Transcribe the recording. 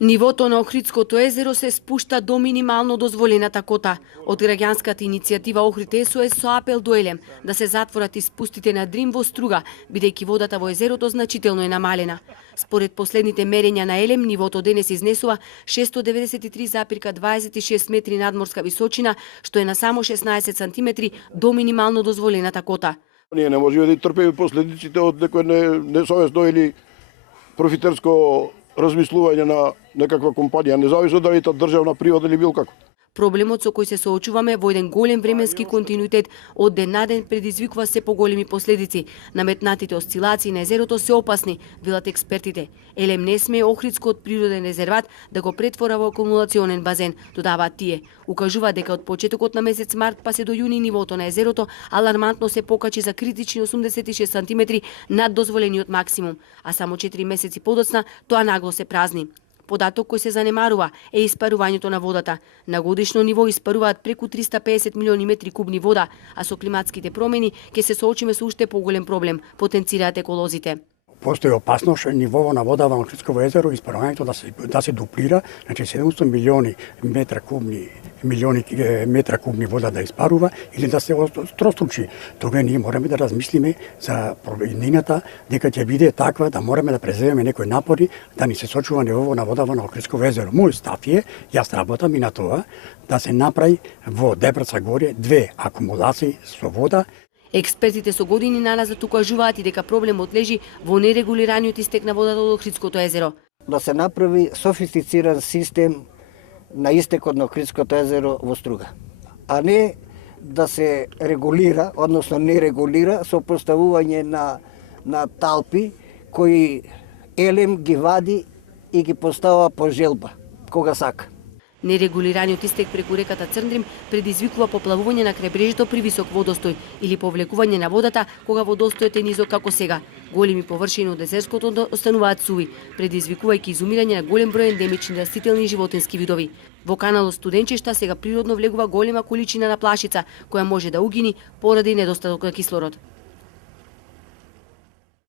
Нивото на Охридското езеро се спушта до минимално дозволената кота. Од граѓанската иницијатива Охрид СОС со апел до Елем да се затворат испустите на Дрим во струга, бидејќи водата во езерото значително е намалена. Според последните мерења на Елем, нивото денес изнесува 693,26 метри надморска височина, што е на само 16 сантиметри до минимално дозволената кота. Ние не можеме да трпиме последиците од некој несовесно или профитерско размислување на некаква компанија, независно дали тоа државна, приватна или било како. Проблемот со кој се соочуваме во еден голем временски континуитет од ден на ден предизвикува се поголеми последици. Наметнатите осцилации на езерото се опасни, велат експертите. Елем не смее Охридскиот природен резерват да го претвора во акумулационен базен, додаваат тие. Укажува дека од почетокот на месец март па се до јуни нивото на езерото алармантно се покачи за критични 86 сантиметри над дозволениот максимум, а само 4 месеци подоцна тоа нагло се празни. Податок кој се занемарува е испарувањето на водата. На годишно ниво испаруваат преку 350 милиони метри кубни вода, а со климатските промени ќе се соочиме со уште поголем проблем, потенцираат еколозите. Постои опасност нивото на вода во Охридско езеро испарувањето да се дуплира, значи 700 милиони метра кубни вода да испарува или да се троstruči. Тога ние мораме да размислиме за промената дека ќе биде таква да мораме да преземеме некои напори да ни се сочува нивото на вода во Охридско езеро. Мој став е, јас работам и на тоа да се направи во Дебраца горе 2 акумулации со вода. Експертите со години наназад укажуваат и дека проблемот лежи во нерегулираниот истек на водата од Охридското езеро. Да се направи софистициран систем на истекот на Охридското езеро во струга, а не да се регулира, односно не регулира со поставување на талпи кои Елем ги вади и ги поставува по желба кога сака. Нерегулираниот истек преку реката Црндрим предизвикува поплавување на крајбрежјето при висок водостој или повлекување на водата кога водостојот е низок како сега. Големи површини од езерското остануваат суви, предизвикувајќи изумирање на голем број ендемични растителни и животински видови. Во каналот Студенчишта сега природно влегува голема количина на плашица, која може да угини поради недостаток на кислород.